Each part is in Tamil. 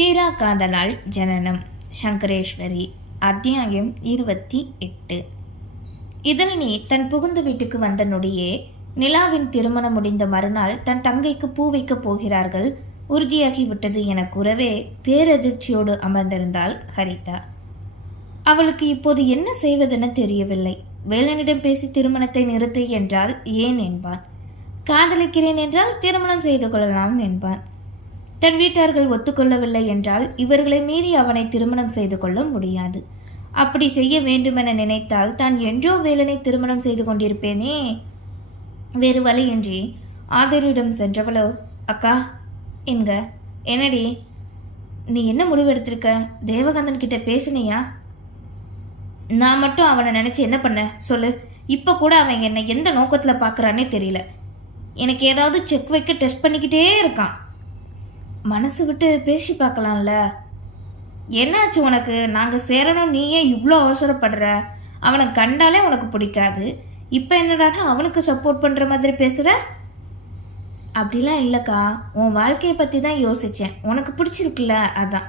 தீரா காதலால் ஜனனம் சங்கரேஸ்வரி அத்தியாயம் இருபத்தி எட்டு. இதழினி தன் புகுந்த வீட்டுக்கு வந்த நொடியே நிலாவின் திருமணம் முடிந்த மறுநாள் தன் தங்கைக்கு பூ வைக்கப் போகிறார்கள். உறுதியாகிவிட்டது என கூறவே பேரதிர்ச்சியோடு அமர்ந்திருந்தாள் ஹரிதா. அவளுக்கு இப்போது என்ன செய்வதென தெரியவில்லை. வேலனிடம் பேசி திருமணத்தை நிறுத்து என்றால் ஏன் என்பான். காதலிக்கிறேன் என்றால் திருமணம் செய்து கொள்ளலாம் என்பான். தன் வீட்டார்கள் ஒத்துக்கொள்ளவில்லை என்றால் இவர்களை மீறி அவனை திருமணம் செய்து கொள்ள முடியாது. அப்படி செய்ய வேண்டுமென நினைத்தால் தான் என்றோ வேலனை திருமணம் செய்து கொண்டிருப்பேனே. வேறு வழியின்றி ஆதரியிடம் சென்றவளோ? அக்கா என்க என்னடி? நீ என்ன முடிவெடுத்திருக்க? தேவகாந்தன் கிட்ட பேசுனியா? நான் மட்டும் அவனை நினைச்சு என்ன பண்ண? சொல்லு. இப்போ கூட அவன் என்னை எந்த நோக்கத்தில் பார்க்குறானே தெரியல. எனக்கு ஏதாவது செக் வைக்க டெஸ்ட் பண்ணிக்கிட்டே இருக்கான். மனசு விட்டு பேசி பார்க்கலாம்ல? என்னாச்சு உனக்கு? நாங்கள் சேரணும் நீ ஏன் இவ்வளோ அவசரப்படுற. அவனை கண்டாலே உனக்கு பிடிக்காது. இப்போ என்னடானா அவனுக்கு சப்போர்ட் பண்ணுற மாதிரி பேசுகிற அப்படிலாம் இல்லைக்கா. உன் வாழ்க்கையை பற்றி தான் யோசித்தேன் உனக்கு பிடிச்சிருக்குல்ல? அதான்.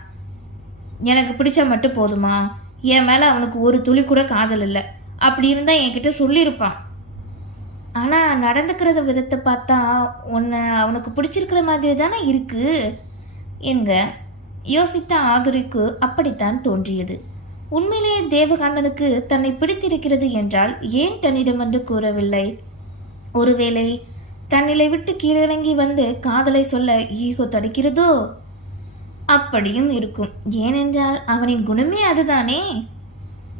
எனக்கு பிடிச்சா மட்டும் போதுமா? என் மேலே அவனுக்கு ஒரு துளி கூட காதல் இல்லை. அப்படி இருந்தால் என்கிட்ட சொல்லியிருப்பான். ஆனால் நடந்துக்கிறத விதத்தை பார்த்தா உன்னை அவனுக்கு பிடிச்சிருக்கிற மாதிரி தானே இருக்கு? என்க யோசித்த ஆதுரிக்கு அப்படித்தான் தோன்றியது. உண்மையிலேயே தேவகாந்தனுக்கு தன்னை பிடித்திருக்கிறது என்றால் ஏன் தன்னிடம் வந்து கூறவில்லை? ஒருவேளை தன்னிலை விட்டு கீழிறங்கி வந்து காதலை சொல்ல ஈகோ தடுக்கிறதோ? அப்படியும் இருக்கும். ஏனென்றால் அவனின் குணமே அதுதானே?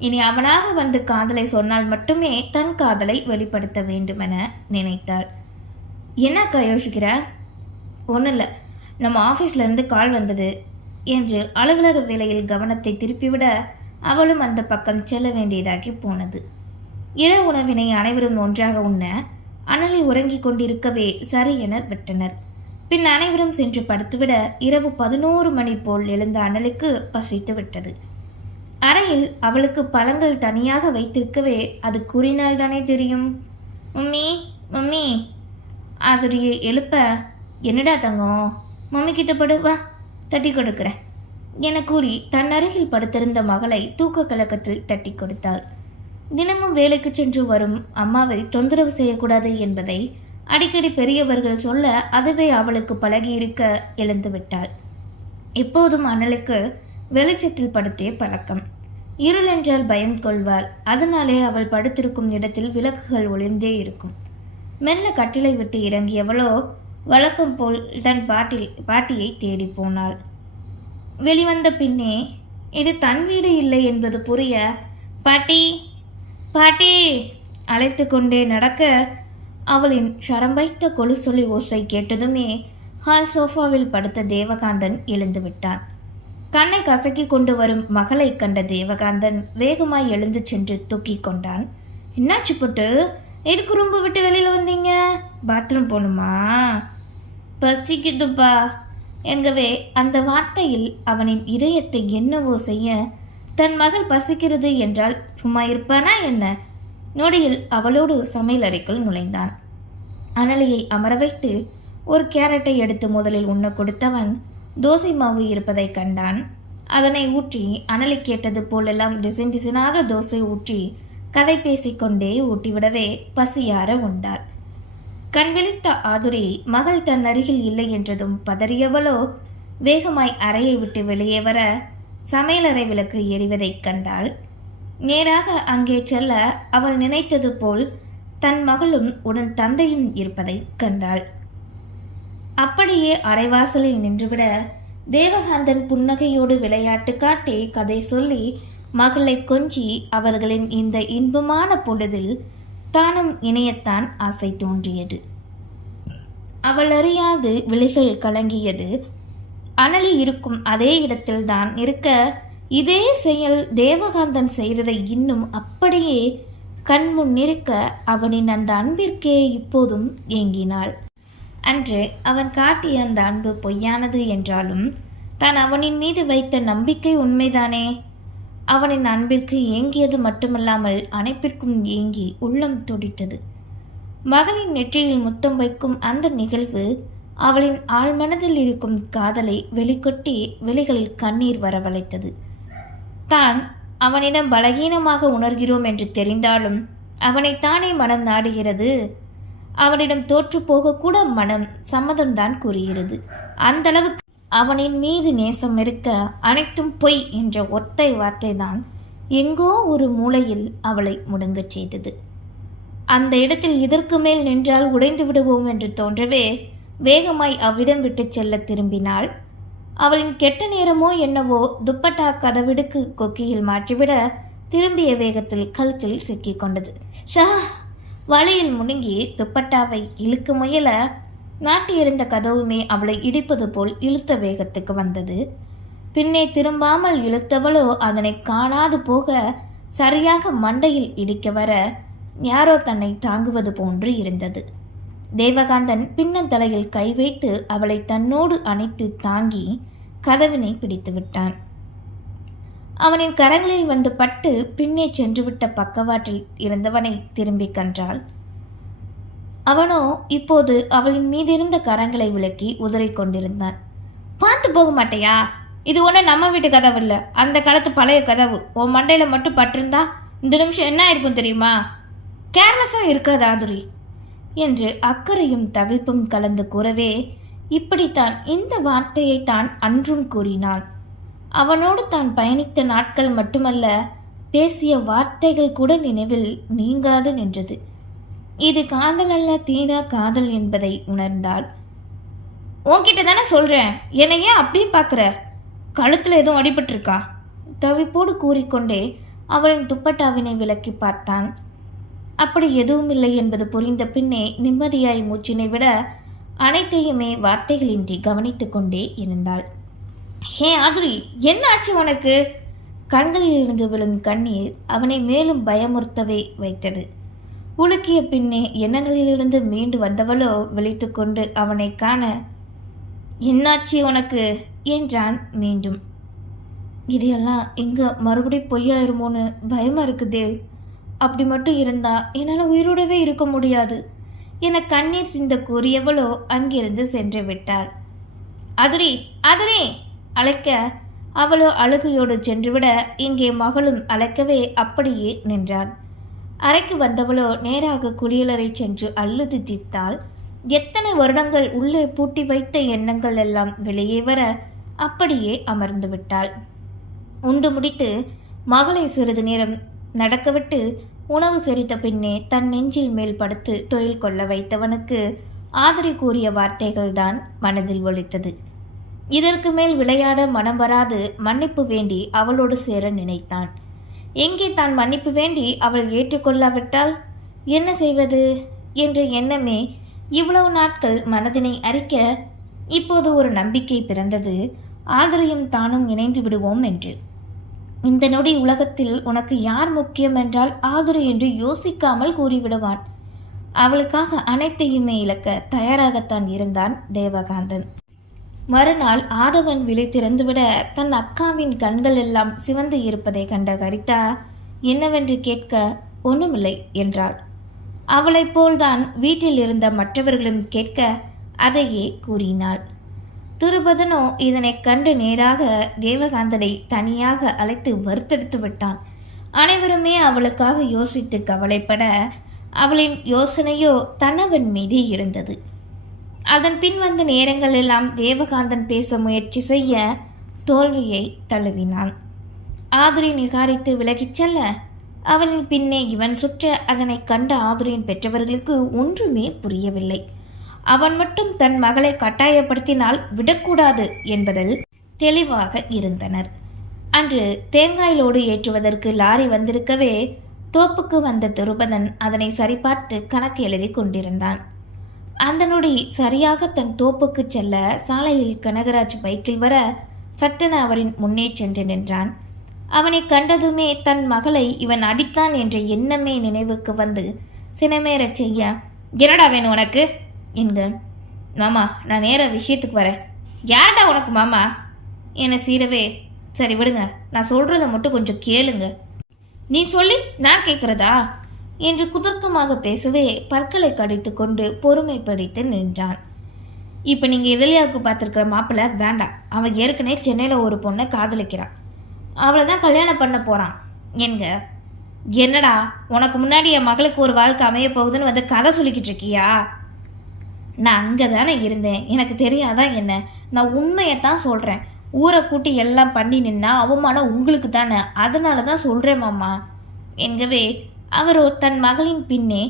இனி அவனாக வந்து காதலை சொன்னால் மட்டுமே தன் காதலை வெளிப்படுத்த வேண்டுமென நினைத்தாள். என்னக்கா யோசிக்கிற? ஒன்றும் இல்லை நம்ம ஆஃபீஸ்லேருந்து கால் வந்தது என்று அலுவலக வேலையில் கவனத்தை திருப்பிவிட அவளும் அந்த பக்கம் செல்ல வேண்டியதாகி போனது. இள உணவினை அனைவரும் ஒன்றாக உண்ண அனலை உறங்கிக் கொண்டிருக்கவே சரி என விட்டனர். பின் அனைவரும் சென்று படுத்துவிட இரவு பதினோரு மணி போல் எழுந்த அனலுக்கு பசித்து விட்டது அறையில் அவளுக்கு பழங்கள் தனியாக வைத்திருக்கவே அது கூறினால் தானே தெரியும்? மம்மி மம்மி அதுடைய எழுப்ப என்னடா தங்கம்? மம்மி கிட்ட படு வா தட்டி கொடுக்குறேன். என கூறி தன் அருகில் படுத்திருந்த மகளை தூக்க கலக்கத்தில் தட்டி கொடுத்தாள். தினமும் வேலைக்கு சென்று வரும் அம்மாவை தொந்தரவு செய்யக்கூடாது என்பதை அடிக்கடி பெரியவர்கள் சொல்ல அதுவே அவளுக்கு பழகியிருக்க எழுந்து விட்டாள் எப்போதும் அனலுக்கு வெளிச்சத்தில் படுத்தே பழக்கம். இருள் என்றால் பயம் கொள்வாள். அதனாலே அவள் படுத்திருக்கும் இடத்தில் விளக்குகள் ஒளிர்ந்தே இருக்கும். மெல்ல கட்டிலை விட்டு இறங்கியவளோ வழக்கம் போல் தன் பாட்டில் பாட்டியை தேடி போனாள். வெளிவந்த பின்னே இது தன் வீடு இல்லை என்பது புரிய பாட்டி பாட்டி அழைத்து கொண்டே நடக்க அவளின் சரம்பைத்த கொலுசொலி ஓசை கேட்டதுமே ஹால் சோஃபாவில் படுத்த தேவகாந்தன் எழுந்து விட்டான். கண்ணை கசக்கி கொண்டு வரும் மகளை கண்ட தேவகாந்தன் வேகமாய் எழுந்து சென்று தூக்கி கொண்டான். என்னாச்சு போட்டு? எதுக்கு ரொம்ப விட்டு வெளியில் வந்தீங்க? பாத்ரூம் போகணுமா? பசிக்குதுப்பா. என்கவே அந்த வார்த்தையில் அவனின் இதயத்தை என்னவோ செய்ய தன் மகள் பசிக்கிறது என்றால் சும்மா இருப்பானா என்ன? நொடியில் அவளோடு சமையல் அறைக்குள் நுழைந்தான். அனலியை அமர வைத்து ஒரு கேரட்டை எடுத்து முதலில் உண்ண கொடுத்தவன் தோசை மாவு இருப்பதை கண்டான். அதனை ஊற்றி அனலி கேட்டது போலெல்லாம் டிசைன் டிசைனாக தோசை ஊற்றி கதை பேசிக்கொண்டே ஊட்டிவிடவே பசியார உண்டாள். கண் விழித்த மகள் தன் அருகில் இல்லை என்றதும் பதறியவளோ வேகமாய் அறையை விட்டு வெளியே வர சமையலறை விளக்கு எரிவதைக் கண்டாள். நேராக அங்கே செல்ல அவள் நினைத்தது போல் தன் மகளும் உடன் தந்தையும் இருப்பதைக் கண்டாள். அப்படியே அரைவாசலில் நின்றுவிட தேவகாந்தன் புன்னகையோடு விளையாட்டு காட்டி கதை சொல்லி மகளை கொஞ்சி அவர்களின் இந்த இன்பமான பொழுதில் தானும் இணையத்தான் ஆசை தோன்றியது. அவள் அறியாது விழிகள் கலங்கியது. அனலி இருக்கும் அதே இடத்தில்தான் இருக்க இதே செயல் தேவகாந்தன் செய்ததை இன்னும் அப்படியே கண்முன் இருக்க அவனின் அந்த அன்பிற்கே இப்போதும் ஏங்கினாள். அன்று அவன் காட்டிய அந்த அன்பு பொய்யானது என்றாலும் தான் அவனின் மீது வைத்த நம்பிக்கை உண்மைதானே? அவனின் அன்பிற்கு ஏங்கியது மட்டுமல்லாமல் அனைப்பிற்கும் ஏங்கி உள்ளம் துடித்தது. மகளின் நெற்றியில் முத்தம் வைக்கும் அந்த நிகழ்வு அவளின் ஆழ்மனதில் இருக்கும் காதலை வெளிக்கொட்டி வெளிகளில் கண்ணீர் வரவழைத்தது. தான் அவனிடம் பலகீனமாக உணர்கிறோம் என்று தெரிந்தாலும் அவனைத்தானே மனம் நாடுகிறது? அவனிடம் தோற்று போகக்கூட மனம் சம்மதம்தான் கூறுகிறது. அந்தளவுக்கு அவனின் மீது நேசம் இருக்க அனைத்தும் பொய் என்ற ஒற்றை வார்த்தைதான் எங்கோ ஒரு மூலையில் அவளை முடங்கச் செய்தது. அந்த இடத்தில் இதற்கு மேல் நின்றால் உடைந்து விடுவோம் என்று தோன்றவே வேகமாய் அவ்விடம் விட்டுச் செல்ல திரும்பினாள். அவளின் கெட்ட நேரமோ என்னவோ துப்பட்டா கதவிடுக்கு கொக்கியில் மாற்றிவிட திரும்பிய வேகத்தில் கழுத்தில் சிக்கிக்கொண்டது ஷா! வலையில் முணுங்கி துப்பட்டாவை இழுக்க முயல நாட்டியிருந்த கதவுமே அவளை இடிப்பது போல் இழுத்த வேகத்துக்கு வந்தது. பின்னே திரும்பாமல் இழுத்தவளோ அதனை காணாது போக சரியாக மண்டையில் இடிக்க வர யாரோ தன்னை தாங்குவது போன்று இருந்தது. தேவகாந்தன் பின்னந்தலையில் கை வைத்து அவளை தன்னோடு அணைத்து தாங்கி கதவினை பிடித்து விட்டான். அவனின் கரங்களில் வந்து பட்டு பின்னே சென்றுவிட்ட பக்கவாட்டில் இருந்தவனை திரும்பிக் கன்றாள் அவனோ இப்போது அவளின் மீதிருந்த கரங்களை விலக்கி உதறி கொண்டிருந்தான். பார்த்து போக மாட்டையா? இது ஒன்றும் நம்ம வீட்டு கதவு இல்லை. அந்த காலத்து பழைய கதவு. உன் மண்டையில் மட்டும் பட்டிருந்தா இந்த நிமிஷம் என்ன இருக்கும் தெரியுமா? கேர்லெஸ்ஸாக இருக்காது ஆதுரி என்று அக்கறையும் தவிப்பும் கலந்து கூறவே இப்படித்தான் இந்த வார்த்தையை தான் அன்றும் கூறினான். அவனோடு தான் பயணித்த நாட்கள் மட்டுமல்ல பேசிய வார்த்தைகள் கூட நினைவில் நீங்காது நின்றது. இது காதல் அல்ல தீரா காதல் என்பதை உணர்ந்தாள். உன்கிட்ட தானே சொல்கிறேன் என்னை ஏன் அப்படியே பார்க்குற? கழுத்தில் எதுவும் அடிபட்டிருக்கா? தவிப்போடு கூறிக்கொண்டே அவளின் துப்பட்டாவினை விலக்கி பார்த்தான். அப்படி எதுவும் இல்லை என்பது புரிந்த பின்னே நிம்மதியாய் மூச்சினை விட அனைத்தையுமே வார்த்தைகளின்றி கவனித்து கொண்டே இருந்தாள். ஹே ஆதுரி என்ன ஆச்சு உனக்கு? கண்களில் இருந்து விழும் கண்ணீர் அவனை மேலும் பயமுறுத்தவே வைத்தது. உலுக்கிய பின்னே எண்ணங்களிலிருந்து மீண்டு வந்தவளோ விழித்துக்கொண்டு அவனை காண என்னாச்சு உனக்கு? என்றான் மீண்டும். இதையெல்லாம் இங்கே மறுபடியும் பொய்யாயிருமோன்னு பயமாக இருக்கு தேவ். அப்படி மட்டும் இருந்தா என்னால் உயிரோடவே இருக்க முடியாது என கண்ணீர் சிந்த கூறியவளோ அங்கிருந்து சென்று விட்டாள். அதுரி அதுரே அழைக்க அவளோ அழுகையோடு சென்றுவிட இங்கே மகளும் அழைக்கவே அப்படியே நின்றாள். அறைக்கு வந்தவளோ நேராக குளியலறை சென்று அழுது தீர்த்தாள். எத்தனை வருடங்கள் உள்ளே பூட்டி வைத்த எண்ணங்கள் எல்லாம் வெளியே வர அப்படியே அமர்ந்து விட்டாள். உண்டு முடித்து மகளை சிறிது நேரம் நடக்கவிட்டு உணவு செரித்த பின்னே தன் நெஞ்சில் மேல் படுத்து தொழில் கொள்ள வைத்தவனுக்கு ஆதரி கூறிய வார்த்தைகள்தான் மனதில் ஒழித்தது இதற்கு மேல் விளையாட மனம் வராது மன்னிப்பு வேண்டி அவளோடு சேர நினைத்தான். எங்கே தான் மன்னிப்பு வேண்டி அவள் ஏற்றுக்கொள்ளாவிட்டால் என்ன செய்வது? என்ற எண்ணமே இவ்வளவு நாட்கள் மனதினை அறிக்க இப்போது ஒரு நம்பிக்கை பிறந்தது. ஆதரையும் தானும் இணைந்து விடுவோம் என்று. இந்த நொடி உலகத்தில் உனக்கு யார் முக்கியம் என்றால் ஆதுரை என்று யோசிக்காமல் கூறிவிடுவான். அவளுக்காக அனைத்தையுமே இழக்க தயாராகத்தான் இருந்தான் தேவகாந்தன். மறுநாள் ஆதவன் விலை திறந்துவிட தன் அக்காவின் கண்கள் எல்லாம் சிவந்து இருப்பதை கண்ட கரிதா என்னவென்று கேட்க ஒன்றுமில்லை என்றாள். அவளைப் போல்தான் வீட்டில் இருந்த மற்றவர்களும் கேட்க அதையே கூறினாள். துருபதனோ இதனைக் கண்டு நேராக தேவகாந்தனை தனியாக அழைத்து வறுத்தெடுத்து விட்டான். அனைவருமே அவளுக்காக யோசித்து கவலைப்பட அவளின் யோசனையோ தன்னவன் மீதே இருந்தது. அதன் பின் வந்த நேரங்களெல்லாம் தேவகாந்தன் பேச முயற்சி செய்ய தோல்வியை தழுவினான். ஆதுரி நிகாரித்து விலகிச் செல்ல அவளின் பின்னே இவன் சுற்ற அதனைக் கண்ட ஆதுரியின் பெற்றவர்களுக்கு ஒன்றுமே புரியவில்லை. அவன் மட்டும் தன் மகளை கட்டாயப்படுத்தினால் விடக்கூடாது என்பதில் தெளிவாக இருந்தனர். அன்று தேங்காயிலோடு ஏற்றுவதற்கு லாரி வந்திருக்கவே தோப்புக்கு வந்த துருபதன் அதனை சரிபார்த்து கணக்கு எழுதி கொண்டிருந்தான். அந்த நொடி சரியாக தன் தோப்புக்கு செல்ல சாலையில் கனகராஜ் பைக்கில் வர சட்டென அவரின் முன்னே சென்று நின்றான். அவனை கண்டதுமே தன் மகளை இவன் அடித்தான் என்ற எண்ணமே நினைவுக்கு வந்து சினமேறச் செய்ய? என்னடா வேணும் உனக்கு? என்க மாமா நான் நேர விஷயத்துக்கு வரேன். யார்டா உனக்கு மாமா? என சீரவே சரி விடுங்க நான் சொல்கிறத மட்டும் கொஞ்சம் கேளுங்க. நீ சொல்லி நான் கேட்குறதா என்று குதர்க்கமாக பேசவே பற்களை கடித்து கொண்டு பொறுமை படித்து நின்றான். இப்போ நீங்கள் இதழியாவுக்கு பார்த்துருக்குற மாப்பிள்ளை வேண்டாம். அவன் ஏற்கனவே சென்னையில் ஒரு பொண்ணை காதலிக்கிறான். அவளை தான் கல்யாணம் பண்ண போகிறான் என்க என்னடா உனக்கு முன்னாடி என் மகளுக்கு ஒரு வாழ்க்கை அமைய போகுதுன்னு வந்து கதை சொல்லிக்கிட்டு இருக்கியா? நான் அங்கே தானே இருந்தேன். எனக்கு தெரியாதான் என்ன? நான் உண்மையை தான் சொல்கிறேன் ஊரை கூட்டி எல்லாம் பண்ணி நின்னா அவமானம் உங்களுக்கு தானே அதனால தான் சொல்கிறேன் மாமா. என்கவே அவரோ தன் மகளின் பின்னே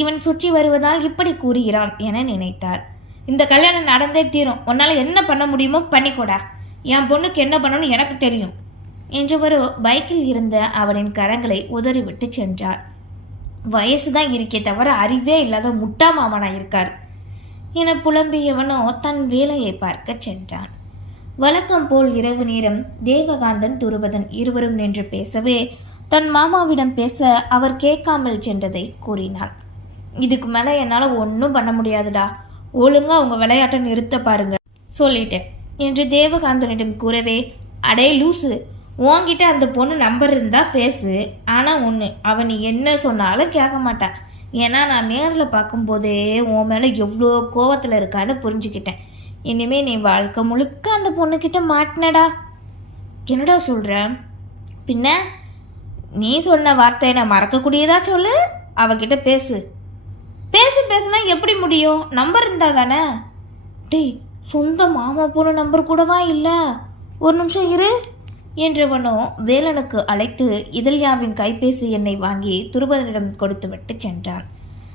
இவன் சுற்றி வருவதால் இப்படி கூறுகிறான் என நினைத்தார். இந்த கல்யாணம் நடந்தே தீரும். உன்னால் என்ன பண்ண முடியுமோ பண்ணிக்கோடா. என் பொண்ணுக்கு என்ன பண்ணணும்னு எனக்கு தெரியும் என்றவரோ பைக்கில் இருந்த அவனின் கரங்களை உதறிவிட்டு சென்றார். வயசு தான் இருக்கே தவிர அறிவே இல்லாத முட்டா மாமனா இருக்கார் என புலம்பியவனோ தன் வேலையை பார்க்க சென்றான். வழக்கம் போல் இரவு நேரம் தேவகாந்தன் துருபதன் இருவரும் நின்று பேசவே தன் மாமாவிடம் பேச அவர் கேட்காமல் சென்றதை கூறினாள். இதுக்கு மேலே என்னால் ஒன்றும் பண்ண முடியாதுடா. ஒழுங்கா அவங்க விளையாட்டை நிறுத்த பாருங்க சொல்லிட்டேன் என்று தேவகாந்தனிடம் கூறவே அடே லூசு உன்கிட்ட அந்த பொண்ணு நம்பர் இருந்தால் பேசு. ஆனால் ஒன்று அவன் என்ன சொன்னாலும் கேட்க மாட்டா. ஏன்னா நான் நேரில் பார்க்கும்போதே உன் மேலே எவ்வளோ கோவத்தில் இருக்கான்னு புரிஞ்சுக்கிட்டேன். இனிமே நீ வாழ்க்கை முழுக்க அந்த பொண்ணுக்கிட்ட மாட்டினடா. என்னடா சொல்கிற பின்ன? நீ சொன்ன வார்த்தையை நான் மறக்கக்கூடியதா சொல்லு? அவகிட்ட பேசு. பேசி பேசுனா எப்படி முடியும்? நம்பர் இருந்தா தானே? டேய் சொந்த மாமா பொண்ணு நம்பர் கூடவா இல்லை? ஒரு நிமிஷம் இரு. என்றவனோ வேலனுக்கு அழைத்து இதழ்யாவின் கைபேசி எண்ணை வாங்கி துருபதனிடம் கொடுத்துவிட்டு சென்றான்.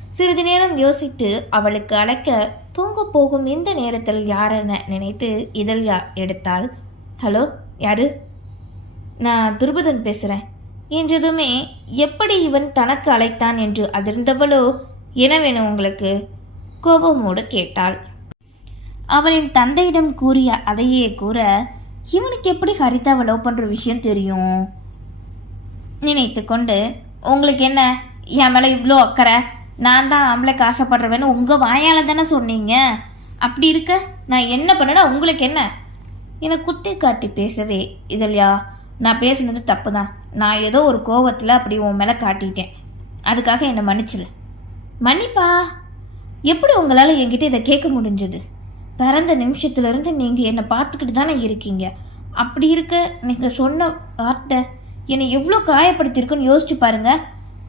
சிறிது நேரம் யோசித்து அவளுக்கு அழைக்க தூங்கப் போகும் இந்த நேரத்தில் யாரென நினைத்து இதழ்யா எடுத்தாள். ஹலோ யாரு? நான் துருபதன் பேசுகிறேன் என்றதுமே எப்படி இவன் தனக்கு அழைத்தான் என்று அதிர்ந்தவளோ என்ன வேணும் உங்களுக்கு கோபமோடு கேட்டாள். அவளின் தந்தையிடம் கூறிய அதையே கூற இவனுக்கு எப்படி ஹரிதாவை லவ் பண்ணுற விஷயம் தெரியும்? நினைத்து கொண்டு உங்களுக்கு என்ன? என் மேலே இவ்வளோ அக்கறை? நான் தான் ஆம்பளைக்கு ஆசைப்படுறவேன்னு உங்கள் வாயால் தானே சொன்னீங்க? அப்படி இருக்க நான் என்ன பண்ணனா உங்களுக்கு என்ன? என்னை குத்தி காட்டி பேசவே இதழியா நான் பேசுனது தப்பு தான் நான் ஏதோ ஒரு கோவத்தில் அப்படி உன் மேலே காட்டிட்டேன். அதுக்காக என்னை மன்னிச்சிரு. மன்னிப்பா. எப்படி உங்களால் என்கிட்ட இதை கேட்க முடிஞ்சது? பிறந்த நிமிஷத்துலேருந்து நீங்கள் என்னை பார்த்துக்கிட்டு தானே இருக்கீங்க. அப்படி இருக்க நீங்கள் சொன்ன வார்த்தை என்னை எவ்வளோ காயப்படுத்தியிருக்குன்னு யோசிச்சு பாருங்க.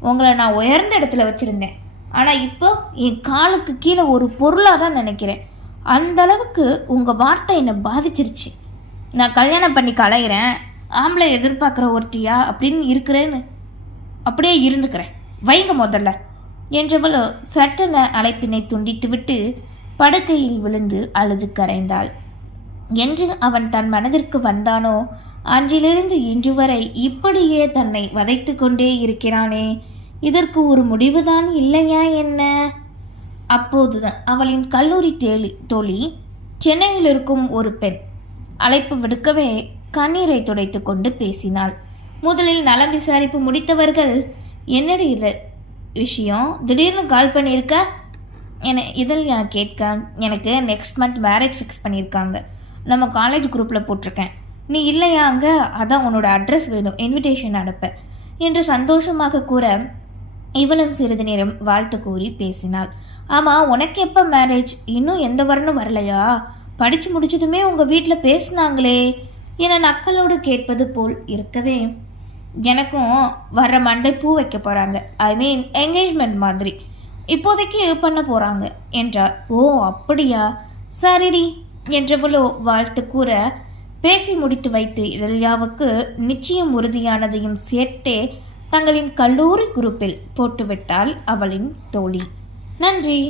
உங்களை நான் உயர்ந்த இடத்துல வச்சுருந்தேன். ஆனால் இப்போ என் காலுக்கு கீழே ஒரு பொருளாக தான் நினைக்கிறேன். அந்த அளவுக்கு உங்கள் வார்த்தை என்னை பாதிச்சிருச்சு. நான் கல்யாணம் பண்ணி கலையிறேன். ஆம்பளை எதிர்பார்க்குற ஒருத்தியா அப்படின்னு இருக்கிறேன்னு அப்படியே இருந்துக்கிறேன். வைங்க முதல்ல. என்றவளோ சட்டென அழைப்பினை துண்டித்துவிட்டு படுக்கையில் விழுந்து அழுது கரைந்தாள். என்று அவன் தன் மனதிற்கு வந்தானோ? அன்றிலிருந்து இன்று வரை இப்படியே தன்னை வதைத்து கொண்டே இருக்கிறானே. இதற்கு ஒரு முடிவுதான் இல்லையா என்ன? அப்போதுதான் அவளின் கல்லூரி தேலி தோழி சென்னையில் இருக்கும் ஒரு பெண் அழைப்பு விடுக்கவே கண்ணீரை துடைத்து கொண்டு பேசினாள். முதலில் நலம் விசாரிப்பு முடித்தவர்கள் என்னடி இது? விஷயம்? திடீர்னு கால் பண்ணியிருக்க? என இதில் நான் கேட்க எனக்கு நெக்ஸ்ட் மந்த் மேரேஜ் ஃபிக்ஸ் பண்ணியிருக்காங்க. நம்ம காலேஜ் குரூப்பில் போட்டிருக்கேன். நீ இல்லையா அங்கே? அதான் உன்னோட அட்ரஸ் வேணும். இன்விடேஷன் அனுப்ப. என்று சந்தோஷமாக கூற இவளும் சிறிது நேரம் வாழ்த்து கூறி பேசினாள். ஆமாம் உனக்கு எப்போ மேரேஜ் இன்னும் எந்த வரணும் வரலையா? படித்து முடிச்சதுமே உங்கள் வீட்டில் பேசுனாங்களே. என நக்கலோடு கேட்பது போல் இருக்கவே. எனக்கும் வர்ற மண்டை பூ வைக்க போகிறாங்க ஐ மீன் என்கேஜ்மெண்ட் மாதிரி. இப்போதைக்கு பண்ண போகிறாங்க என்றார் ஓ அப்படியா? சரிடி என்றவளோ வாழ்த்து கூற பேசி முடித்து வைத்து இதழ்யாவுக்கு நிச்சயம் உறுதியானதையும் சேர்த்தே தங்களின் கல்லூரி குரூப்பில் போட்டுவிட்டாள் அவளின் தோழி. நன்றி.